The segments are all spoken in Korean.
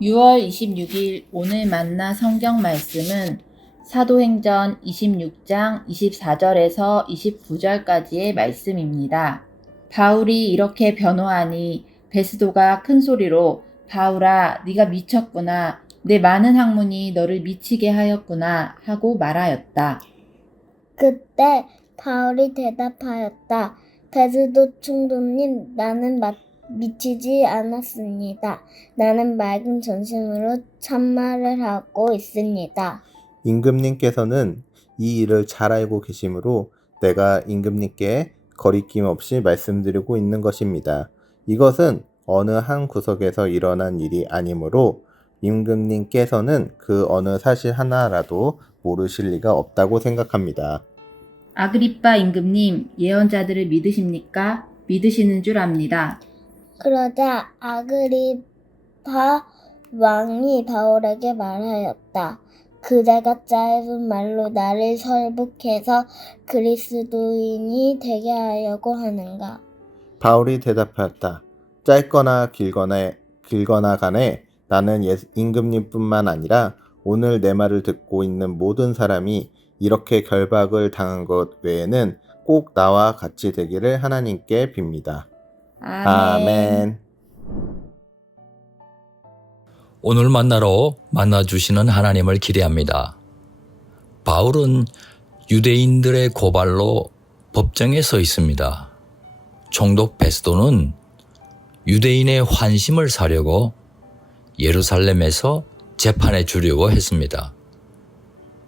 6월 26일 오늘 만나 성경 말씀은 사도행전 26장 24절에서 29절까지의 말씀입니다. 바울이 이렇게 변호하니 베스도가 큰 소리로 바울아, 네가 미쳤구나. 내 많은 학문이 너를 미치게 하였구나 하고 말하였다. 그때 바울이 대답하였다. 베스도 총독님, 나는 미치지 않았습니다. 나는 맑은 전심으로 참말을 하고 있습니다. 임금님께서는 이 일을 잘 알고 계시므로 내가 임금님께 거리낌 없이 말씀드리고 있는 것입니다. 이것은 어느 한 구석에서 일어난 일이 아니므로 임금님께서는 그 어느 사실 하나라도 모르실 리가 없다고 생각합니다. 아그리빠 임금님, 예언자들을 믿으십니까? 믿으시는 줄 압니다. 그러자 아그리파 왕이 바울에게 말하였다. 그대가 짧은 말로 나를 설득해서 그리스도인이 되게 하려고 하는가? 바울이 대답하였다. 짧거나 길거나 간에 나는 임금님뿐만 아니라 오늘 내 말을 듣고 있는 모든 사람이 이렇게 결박을 당한 것 외에는 꼭 나와 같이 되기를 하나님께 빕니다. 아멘. 오늘 만나주시는 하나님을 기대합니다. 바울은 유대인들의 고발로 법정에 서 있습니다. 총독 베스도는 유대인의 환심을 사려고 예루살렘에서 재판에 주려고 했습니다.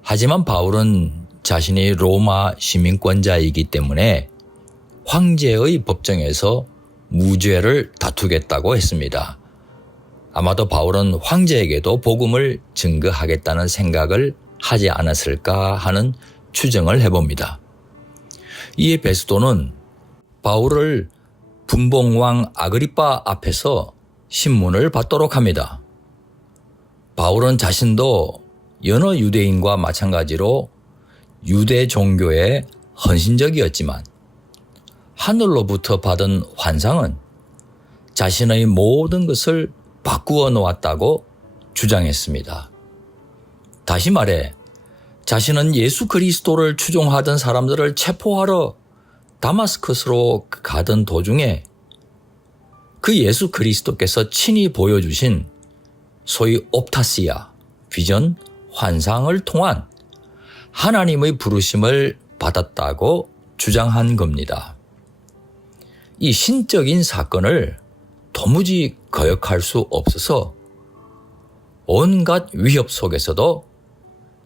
하지만 바울은 자신이 로마 시민권자이기 때문에 황제의 법정에서 무죄를 다투겠다고 했습니다. 아마도 바울은 황제에게도 복음을 증거하겠다는 생각을 하지 않았을까 하는 추정을 해봅니다. 이에 베스도는 바울을 분봉왕 아그리빠 앞에서 신문을 받도록 합니다. 바울은 자신도 여러 유대인과 마찬가지로 유대 종교에 헌신적이었지만 하늘로부터 받은 환상은 자신의 모든 것을 바꾸어 놓았다고 주장했습니다. 다시 말해 자신은 예수 그리스도를 추종하던 사람들을 체포하러 다마스커스로 가던 도중에 그 예수 그리스도께서 친히 보여주신 소위 옵타시아, 비전, 환상을 통한 하나님의 부르심을 받았다고 주장한 겁니다. 이 신적인 사건을 도무지 거역할 수 없어서 온갖 위협 속에서도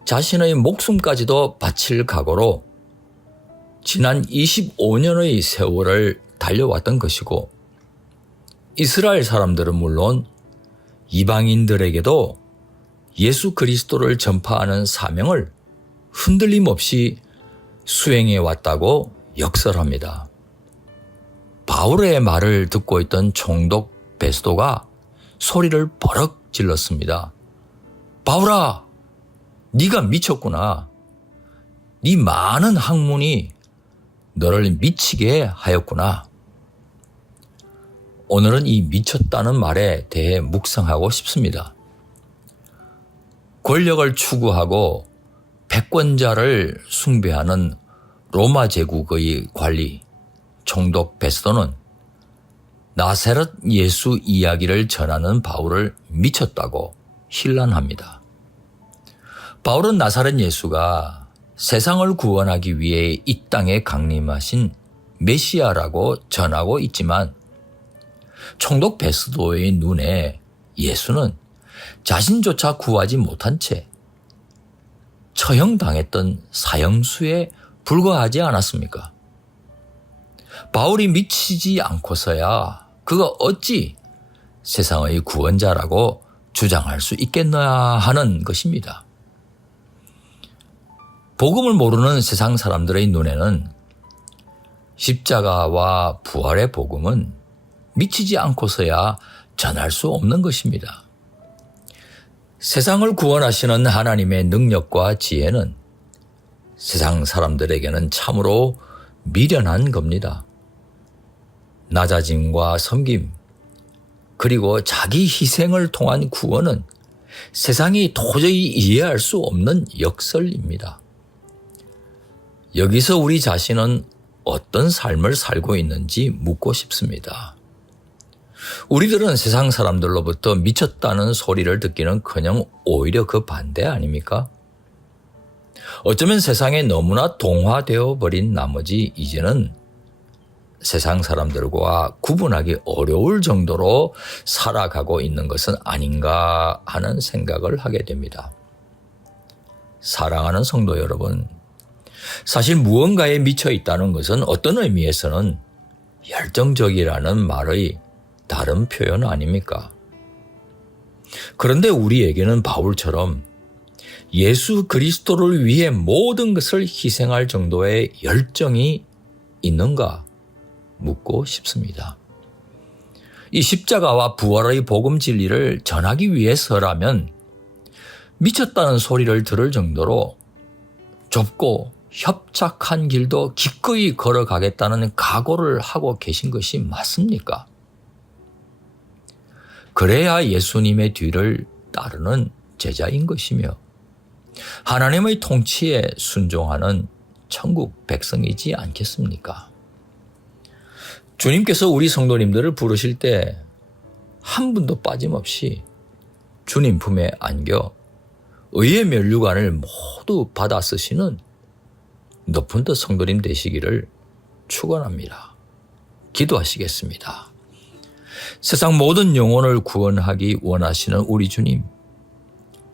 자신의 목숨까지도 바칠 각오로 지난 25년의 세월을 달려왔던 것이고 이스라엘 사람들은 물론 이방인들에게도 예수 그리스도를 전파하는 사명을 흔들림 없이 수행해 왔다고 역설합니다. 바울의 말을 듣고 있던 총독 베스도가 소리를 버럭 질렀습니다. 바울아, 네가 미쳤구나. 네 많은 학문이 너를 미치게 하였구나. 오늘은 이 미쳤다는 말에 대해 묵상하고 싶습니다. 권력을 추구하고 패권자를 숭배하는 로마 제국의 관리 총독 베스도는 나사렛 예수 이야기를 전하는 바울을 미쳤다고 힐난합니다. 바울은 나사렛 예수가 세상을 구원하기 위해 이 땅에 강림하신 메시아라고 전하고 있지만 총독 베스도의 눈에 예수는 자신조차 구하지 못한 채 처형당했던 사형수에 불과하지 않았습니까? 바울이 미치지 않고서야 그가 어찌 세상의 구원자라고 주장할 수 있겠느냐 하는 것입니다. 복음을 모르는 세상 사람들의 눈에는 십자가와 부활의 복음은 미치지 않고서야 전할 수 없는 것입니다. 세상을 구원하시는 하나님의 능력과 지혜는 세상 사람들에게는 참으로 미련한 겁니다. 낮아짐과 섬김, 그리고 자기 희생을 통한 구원은 세상이 도저히 이해할 수 없는 역설입니다. 여기서 우리 자신은 어떤 삶을 살고 있는지 묻고 싶습니다. 우리들은 세상 사람들로부터 미쳤다는 소리를 듣기는커녕 오히려 그 반대 아닙니까? 어쩌면 세상에 너무나 동화되어 버린 나머지 이제는 세상 사람들과 구분하기 어려울 정도로 살아가고 있는 것은 아닌가 하는 생각을 하게 됩니다. 사랑하는 성도 여러분, 사실 무언가에 미쳐 있다는 것은 어떤 의미에서는 열정적이라는 말의 다른 표현 아닙니까? 그런데 우리에게는 바울처럼 예수 그리스도를 위해 모든 것을 희생할 정도의 열정이 있는가 묻고 싶습니다. 이 십자가와 부활의 복음 진리를 전하기 위해서라면 미쳤다는 소리를 들을 정도로 좁고 협착한 길도 기꺼이 걸어가겠다는 각오를 하고 계신 것이 맞습니까? 그래야 예수님의 뒤를 따르는 제자인 것이며 하나님의 통치에 순종하는 천국 백성이지 않겠습니까? 주님께서 우리 성도님들을 부르실 때 한 분도 빠짐없이 주님 품에 안겨 의의 면류관을 모두 받아 쓰시는 높은 듯 성도님 되시기를 축원합니다. 기도하시겠습니다. 세상 모든 영혼을 구원하기 원하시는 우리 주님,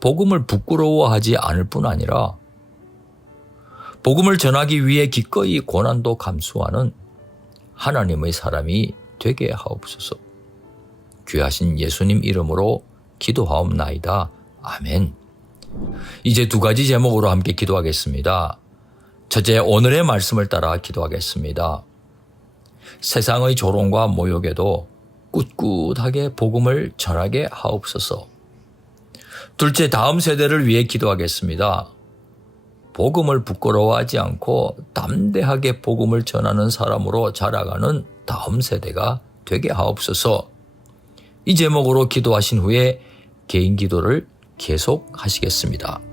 복음을 부끄러워하지 않을 뿐 아니라 복음을 전하기 위해 기꺼이 고난도 감수하는 하나님의 사람이 되게 하옵소서. 귀하신 예수님 이름으로 기도하옵나이다. 아멘. 이제 두 가지 제목으로 함께 기도하겠습니다. 첫째, 오늘의 말씀을 따라 기도하겠습니다. 세상의 조롱과 모욕에도 꿋꿋하게 복음을 전하게 하옵소서. 둘째, 다음 세대를 위해 기도하겠습니다. 복음을 부끄러워하지 않고 담대하게 복음을 전하는 사람으로 자라가는 다음 세대가 되게 하옵소서. 이 제목으로 기도하신 후에 개인 기도를 계속하시겠습니다.